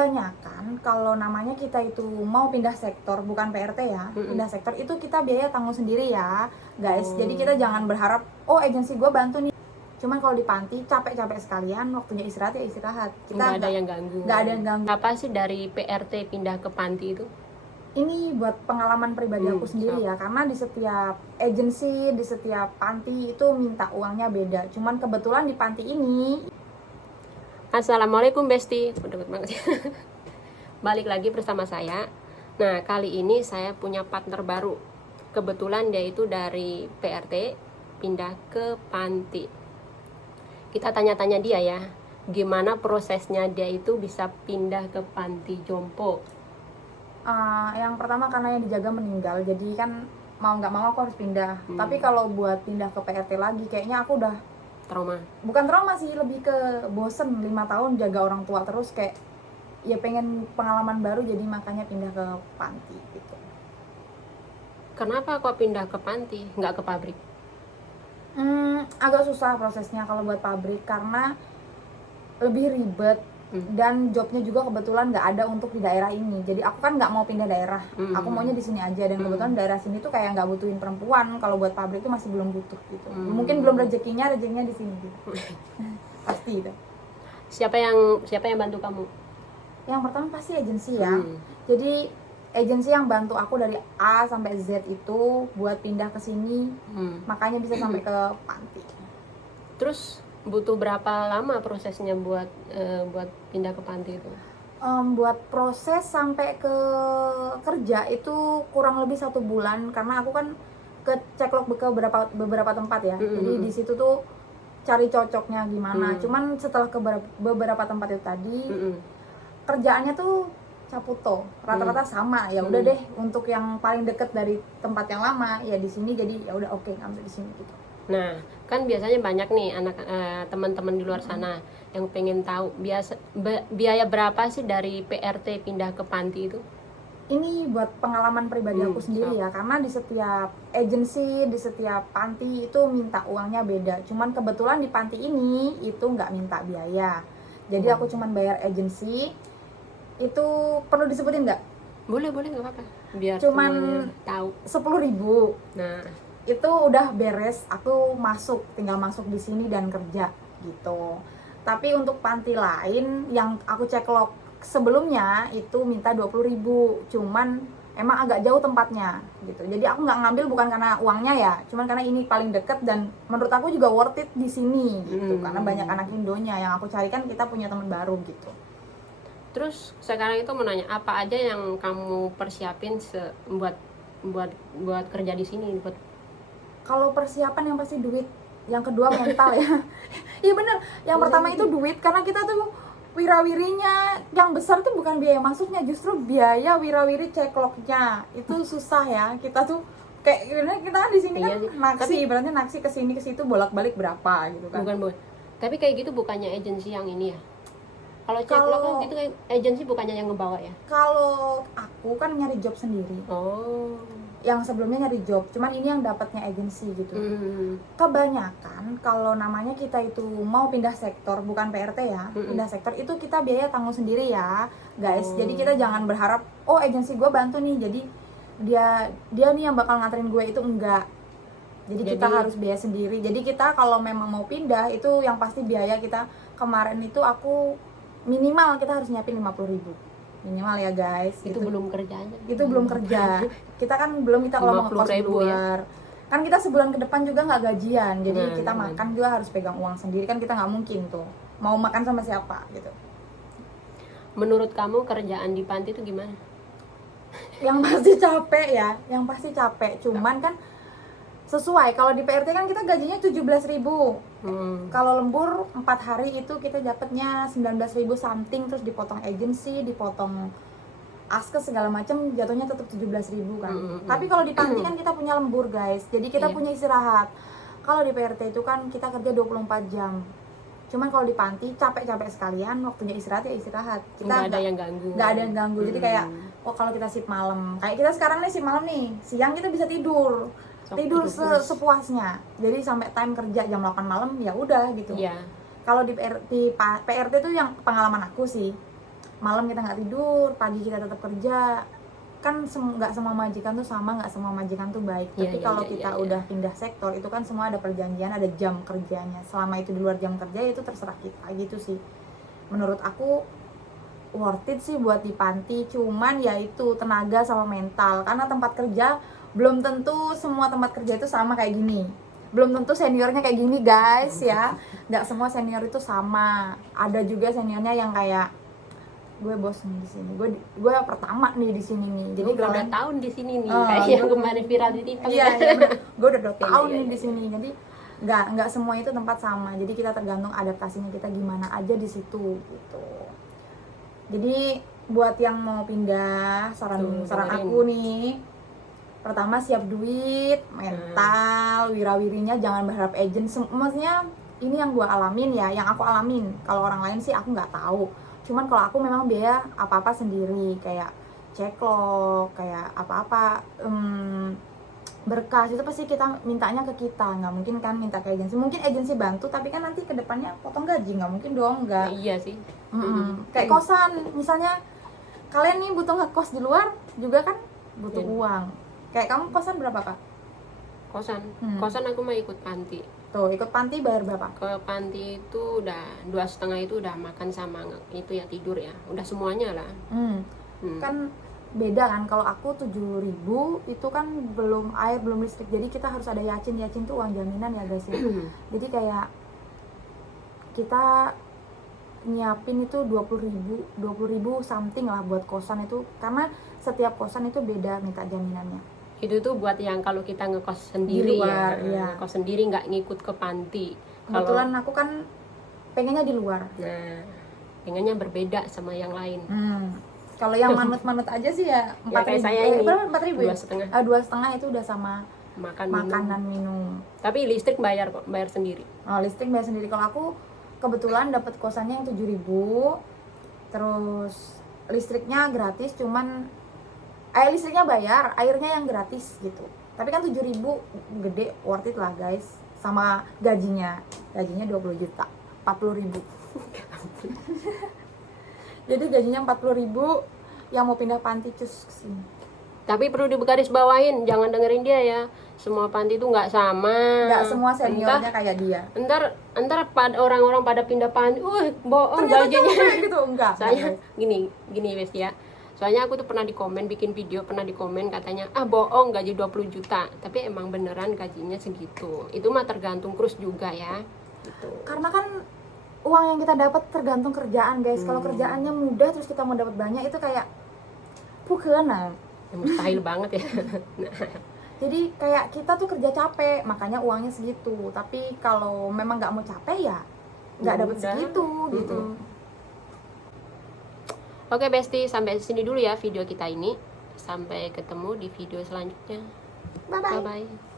kebanyakan kalau namanya kita itu mau pindah sektor, bukan PRT ya, pindah sektor itu kita biaya tanggung sendiri ya guys. Jadi kita jangan berharap oh agensi gue bantu nih. Cuman kalau di panti capek-capek sekalian, waktunya istirahat ya istirahat. Kita nggak ada yang ganggu. Nggak ada yang ganggu. Apa sih dari PRT pindah ke panti itu? Ini buat pengalaman pribadi aku sendiri ya, karena di setiap agensi, di setiap panti itu minta uangnya beda. Cuman kebetulan di panti ini. Assalamualaikum Besti, deket banget ya. Balik lagi bersama saya. Nah, kali ini saya punya partner baru. Kebetulan dia itu dari PRT pindah ke panti. Kita tanya-tanya dia ya, gimana prosesnya dia itu bisa pindah ke panti jompo. Yang pertama karena yang dijaga meninggal, jadi kan mau nggak mau aku harus pindah. Tapi kalau buat pindah ke PRT lagi, kayaknya aku udah trauma. Bukan trauma sih, lebih ke bosen 5 tahun jaga orang tua terus, kayak ya pengen pengalaman baru, jadi makanya pindah ke panti gitu. Kenapa kok pindah ke panti, nggak ke pabrik? Agak susah prosesnya kalau buat pabrik karena lebih ribet. Dan jobnya juga kebetulan nggak ada untuk di daerah ini. Jadi aku kan nggak mau pindah daerah, aku maunya di sini aja. Dan kebetulan daerah sini tuh kayak nggak butuhin perempuan. Kalau buat pabrik tuh masih belum butuh gitu. Mungkin belum rezekinya di sini gitu. Pasti itu. Siapa yang bantu kamu? Yang pertama pasti agensi ya. Jadi agensi yang bantu aku dari A sampai Z itu buat pindah ke sini. Makanya bisa sampai ke panti. Terus butuh berapa lama prosesnya buat pindah ke panti itu? Buat proses sampai ke kerja itu kurang lebih 1 bulan, karena aku kan ceklok ke beberapa tempat ya. Jadi di situ tuh cari cocoknya gimana. Cuman setelah ke beberapa tempat itu tadi, kerjaannya tuh caputo, rata-rata sama. Ya udah deh, untuk yang paling deket dari tempat yang lama ya di sini, jadi ya udah oke, ngambil di sini gitu. Nah, kan biasanya banyak nih teman-teman di luar sana yang pengen tahu biaya berapa sih dari PRT pindah ke panti itu? Ini buat pengalaman pribadi aku sendiri ya, karena di setiap agensi, di setiap panti itu minta uangnya beda. Cuman kebetulan di panti ini itu nggak minta biaya. Jadi aku cuman bayar agensi. Itu perlu disebutin nggak? Boleh nggak apa-apa. Biar cuman tahu. 10.000. Nah, itu udah beres, aku tinggal masuk di sini dan kerja gitu. Tapi untuk panti lain yang aku ceklok sebelumnya itu minta 20.000, cuman emang agak jauh tempatnya gitu. Jadi aku nggak ngambil bukan karena uangnya ya, cuman karena ini paling deket dan menurut aku juga worth it di sini gitu. Karena banyak anak Indonya yang aku carikan, kita punya teman baru gitu. Terus sekarang itu mau nanya, apa aja yang kamu persiapin buat kerja di sini? Kalau persiapan yang pasti duit, yang kedua mental ya. Iya bener, yang pertama itu duit, karena kita tuh wirawirinya yang besar tuh bukan biaya masuknya, justru biaya wirawiri cekloknya itu susah ya. Kita tuh kayak kita kan di sini kan naksi, berarti naksi ke sini ke situ bolak-balik berapa gitu kan. Bukan. Tapi kayak gitu bukannya agensi yang ini ya? Kalau ceklok kan gitu kan agensi bukannya yang ngebawa ya? Kalau aku kan nyari job sendiri. Yang sebelumnya nyari job, cuman ini yang dapatnya agensi gitu. Kebanyakan kalau namanya kita itu mau pindah sektor, bukan PRT ya, pindah sektor itu kita biaya tanggung sendiri ya guys. Jadi kita jangan berharap oh agensi gue bantu nih, jadi dia nih yang bakal nganterin gue, itu enggak. Jadi kita harus biaya sendiri. Jadi kita kalau memang mau pindah itu yang pasti biaya kita. Kemarin itu aku minimal kita harus nyiapin 50.000 minimal ya guys. Itu belum kerjanya. Itu belum kerja. Kita kan belum, kita kalau mau ngekos di luar ya. Kan kita sebulan ke depan juga nggak gajian, jadi kita makan juga harus pegang uang sendiri, kan kita nggak mungkin tuh mau makan sama siapa gitu. Menurut kamu kerjaan di panti itu gimana? Yang pasti capek ya, yang pasti capek. Cuman kan sesuai, kalau di PRT kan kita gajinya 17.000. Kalau lembur 4 hari itu kita dapatnya 19.000 something, terus dipotong agensi, dipotong askes segala macam, jatuhnya tetap 17.000 kan. Tapi kalau di panti kan kita punya lembur guys, jadi kita punya istirahat. Kalau di PRT itu kan kita kerja 24 jam. Cuman kalau di panti capek-capek sekalian, waktunya istirahat ya istirahat. Kita nggak ada yang ganggu. Jadi kayak kalau kita shift malam, kayak kita sekarang nih shift malam nih, siang kita bisa tidur sepuasnya. Jadi sampai time kerja jam 8 malam ya udah gitu. Kalau di PRT tuh yang pengalaman aku sih, malam kita nggak tidur, pagi kita tetap kerja. Kan nggak semua majikan tuh sama, nggak semua majikan tuh baik. Tapi kalau kita udah pindah sektor itu kan semua ada perjanjian, ada jam kerjanya. Selama itu di luar jam kerja itu terserah kita gitu sih. Menurut aku worth it sih buat di panti, cuman ya itu tenaga sama mental. Karena tempat kerja belum tentu semua tempat kerja itu sama kayak gini. Belum tentu seniornya kayak gini guys ya. Nggak semua senior itu sama. Ada juga seniornya yang kayak gue bos nih di sini, gue pertama nih di sini nih, jadi udah 2 tahun di sini nih, kayak yang kemarin viral di TikTok. Iya, gue udah 2 tahun nih di sini, jadi nggak semua itu tempat sama, jadi kita tergantung adaptasinya kita gimana aja di situ gitu. Jadi buat yang mau pindah, saran aku nih, pertama siap duit, mental, wirawirinya jangan berharap agent. Maksudnya ini yang gue alamin ya, yang aku alamin. Kalau orang lain sih aku nggak tahu. Cuman kalau aku memang biaya apa-apa sendiri, kayak ceklok, kayak apa-apa berkas itu pasti kita mintanya ke kita, nggak mungkin kan minta ke agensi. Mungkin agensi bantu, tapi kan nanti kedepannya potong gaji, nggak mungkin dong, nggak. Nah, iya sih. Kayak kosan, misalnya kalian nih butuh ngekos di luar juga kan butuh uang. Kayak kamu kosan berapa Kak? Kosan aku mau ikut panti. Tuh, ikut panti bayar berapa? Ke panti itu udah 2,5 itu udah makan sama itu ya, tidur ya, udah semuanya lah. Kan beda kan, kalau aku 7.000 itu kan belum air, belum listrik, jadi kita harus ada yacin tuh uang jaminan ya guys ya. Jadi kayak kita nyiapin itu 20.000 something lah buat kosan itu, karena setiap kosan itu beda minta jaminannya. Itu tuh buat yang kalau kita ngekos sendiri di luar, ya. Ngekos sendiri nggak ngikut ke panti. Kebetulan aku kan pengennya di luar. Nah, pengennya berbeda sama yang lain. Kalau yang manut-manut aja sih ya 4.000. Berapa 4.000 ya? 2,5 itu udah sama makanan minum. Tapi listrik bayar sendiri. Oh, listrik bayar sendiri. Kalau aku kebetulan dapat kosannya yang 7.000. Terus listriknya gratis, cuman listriknya bayar, airnya yang gratis gitu. Tapi kan 7.000 gede, worth it lah guys. Sama gajinya 20 juta, 40.000. Jadi gajinya 40.000, yang mau pindah panti cus kesini. Tapi perlu digarisbawahin, jangan dengerin dia ya. Semua panti itu nggak sama. Nggak semua seniornya kayak dia. Entar pada orang-orang pada pindah panti, bohong gajinya gitu, enggak. Saya gini wes ya. Soalnya aku tuh pernah bikin video katanya bohong gaji 20 juta. Tapi emang beneran gajinya segitu. Itu mah tergantung krus juga ya. Gitu. Karena kan uang yang kita dapat tergantung kerjaan guys. Kalau kerjaannya mudah terus kita mau dapat banyak itu kayak bukan mustahil banget ya. Jadi kayak kita tuh kerja capek, makanya uangnya segitu. Tapi kalau memang nggak mau capek ya nggak dapat segitu gitu. Oke Besti, sampai sini dulu ya video kita ini. Sampai ketemu di video selanjutnya. Bye-bye. Bye-bye.